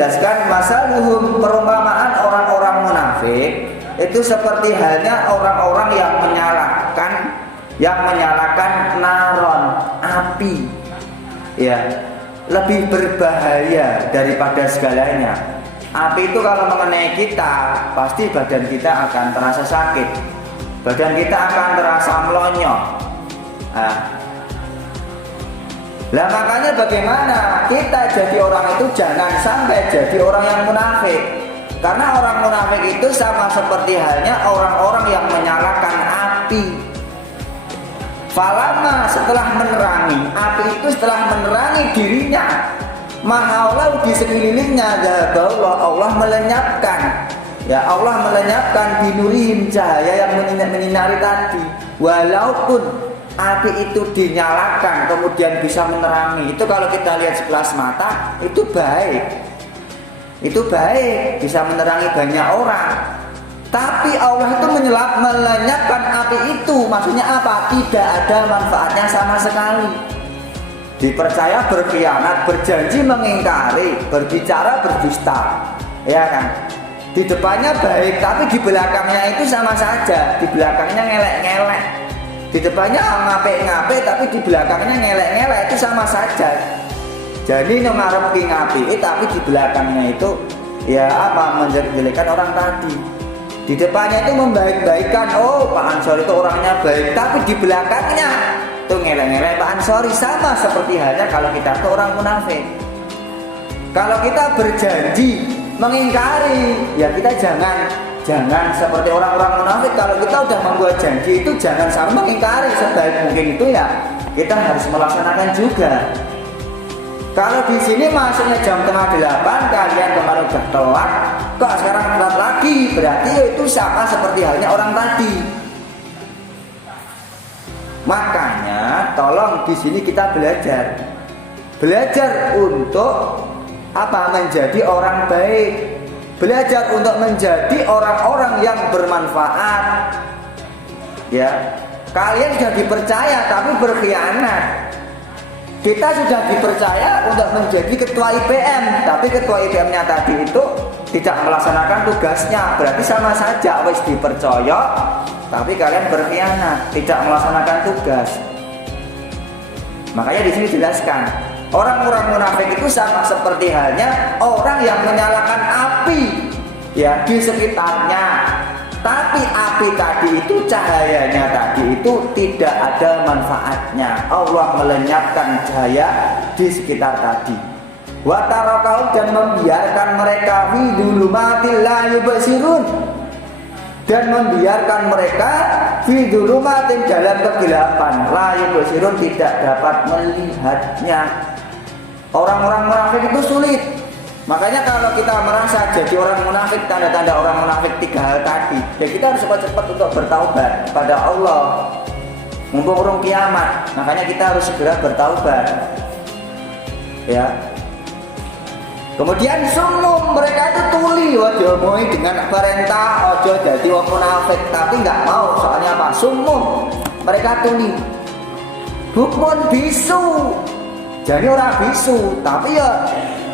Jelaskan masaluhum, perumpamaan orang-orang munafik itu seperti halnya orang-orang yang menyalakan naron, api, ya, lebih berbahaya daripada segalanya. Api itu kalau mengenai kita, pasti badan kita akan terasa sakit, badan kita akan terasa melonyok. Lah makanya bagaimana kita jadi orang itu jangan sampai jadi orang yang munafik. Karena orang munafik itu sama seperti halnya orang-orang yang menyalakan api. Falama, setelah menerangi api itu, setelah menerangi dirinya, mahaulau di sekelilingnya, Allah melenyapkan. Ya, Allah melenyapkan binurihim, cahaya yang menyinari tadi. Walaupun api itu dinyalakan kemudian bisa menerangi, itu kalau kita lihat sekelas mata itu baik, bisa menerangi banyak orang. Tapi Allah itu melenyapkan api itu, maksudnya apa? Tidak ada manfaatnya sama sekali. Dipercaya berkhianat, berjanji mengingkari, berbicara berdusta, ya kan? Di depannya baik, tapi di belakangnya itu sama saja. Di belakangnya ngelek-ngelek, di depannya ngape-ngape, tapi di belakangnya ngelek-ngelek, itu sama saja. Jadi ngarepi ngapi, tapi di belakangnya itu ya apa, menjelek-jelekan orang tadi. Di depannya itu membaik-baikan, oh Pak Ansori itu orangnya baik, tapi di belakangnya itu ngelek-ngelek Pak Ansori. Sama seperti halnya kalau kita itu orang munafik. Kalau kita berjanji mengingkari, ya kita jangan seperti orang-orang munafik. Kalau kita udah membuat janji itu jangan sampai mengingkari, sebaik mungkin itu ya kita harus melaksanakan juga. Kalau di sini masuknya jam 7:30, kalian kemarin udah telat, kok sekarang telat lagi, berarti itu sama seperti halnya orang tadi. Makanya tolong di sini kita belajar untuk apa? Menjadi orang baik. Belajar untuk menjadi orang-orang yang bermanfaat. Ya, kalian sudah dipercaya tapi berkhianat. Kita sudah dipercaya untuk menjadi ketua IPM, tapi ketua IPM-nya tadi itu tidak melaksanakan tugasnya. Berarti sama saja, wis dipercaya, tapi kalian berkhianat, tidak melaksanakan tugas. Makanya di sini dijelaskan, orang-orang munafik itu sama seperti halnya orang yang menyalakan api, ya, di sekitarnya. Tapi api tadi itu, cahayanya tadi itu tidak ada manfaatnya. Allah melenyapkan cahaya di sekitar tadi. Wa tarakahum, dan membiarkan mereka fi dzulumatil la yubsirun, dan membiarkan mereka fi dzulumatin, dalam kegelapan, la yubsirun, tidak dapat melihatnya. Orang-orang munafik itu sulit. Makanya kalau kita merasa jadi orang munafik, tanda-tanda orang munafik 3 hal tadi, ya kita harus cepat-cepat untuk bertaubat pada Allah. Mumpung urung kiamat, makanya kita harus segera bertaubat. Ya. Kemudian sumum, mereka itu tuli, ojo moi dengan perintah ojo jadi wong munafik, tapi nggak mau, soalnya apa? Sumum, mereka tuli. Bukmun bisu, jadi orang bisu, tapi ya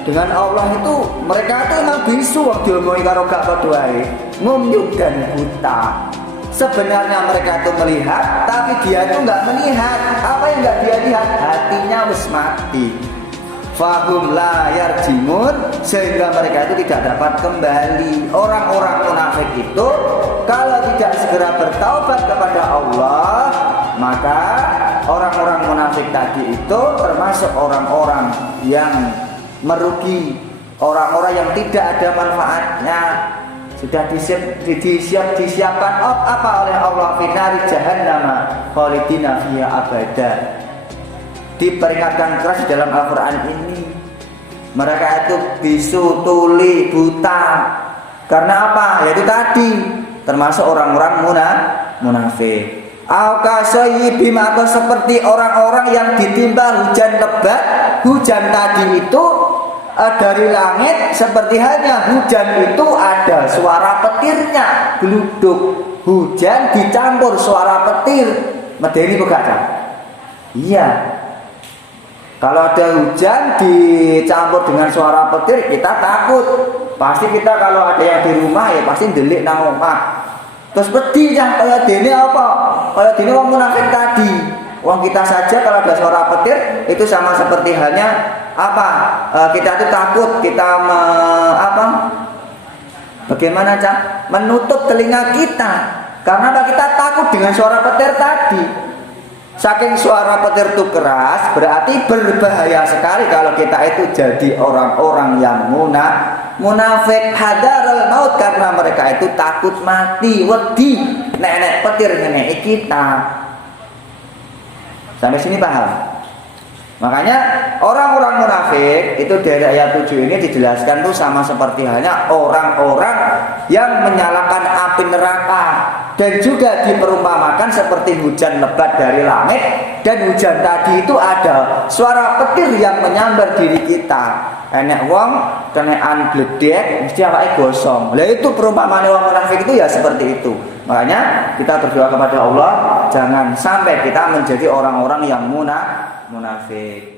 dengan Allah itu mereka itu emang bisu, waktu diomongi karo gak padha, ngumyuk dan buta. Sebenarnya mereka itu melihat, tapi dia itu nggak melihat. Apa yang nggak dia lihat? Hatinya wis mati. Fahum la yarjimun, sehingga mereka itu tidak dapat kembali. Orang-orang munafik itu kalau tidak segera bertaubat kepada Allah, maka orang-orang munafik tadi itu termasuk orang-orang yang merugi, orang-orang yang tidak ada manfaatnya. Sudah disiapkan apa oleh Allah, finari jahannam khalidina fiha abada. Diperingatkan keras di dalam Al-Quran ini. Mereka itu bisu, tuli, buta. Karena apa? Yaitu tadi termasuk orang-orang munafik. Al-kasayyibim, atau seperti orang-orang yang ditimpa hujan lebat. Hujan tadi itu dari langit, seperti halnya hujan itu ada suara petirnya, gluduk. Hujan dicampur suara petir, medeni bukan? Iya. Kalau ada hujan dicampur dengan suara petir, kita takut. Pasti kita kalau ada yang di rumah ya pasti delik nang omah. Terus pedih ya, kayak dene apa? Kayak dene wong munafik tadi. Wong kita saja kalau ada suara petir itu sama seperti halnya apa? Kita itu takut, bagaimana Cak? Menutup telinga kita. Karena kita takut dengan suara petir tadi. Saking suara petir itu keras, berarti berbahaya sekali kalau kita itu jadi orang-orang yang munafik hadarul maut, karena mereka itu takut mati, wedi nek petir ngeneki kita. Sampai sini paham? Makanya orang-orang munafik itu dari ayat 7 ini dijelaskan tuh sama seperti halnya orang-orang yang menyalakan api neraka, dan juga diperumpamakan seperti hujan lebat dari langit, dan hujan tadi itu ada suara petir yang menyambar diri kita. Enek wong kenean gledek mesti awake gosong. Lah itu perumpamaan orang munafik itu ya seperti itu. Makanya kita berdoa kepada Allah jangan sampai kita menjadi orang-orang yang munafik.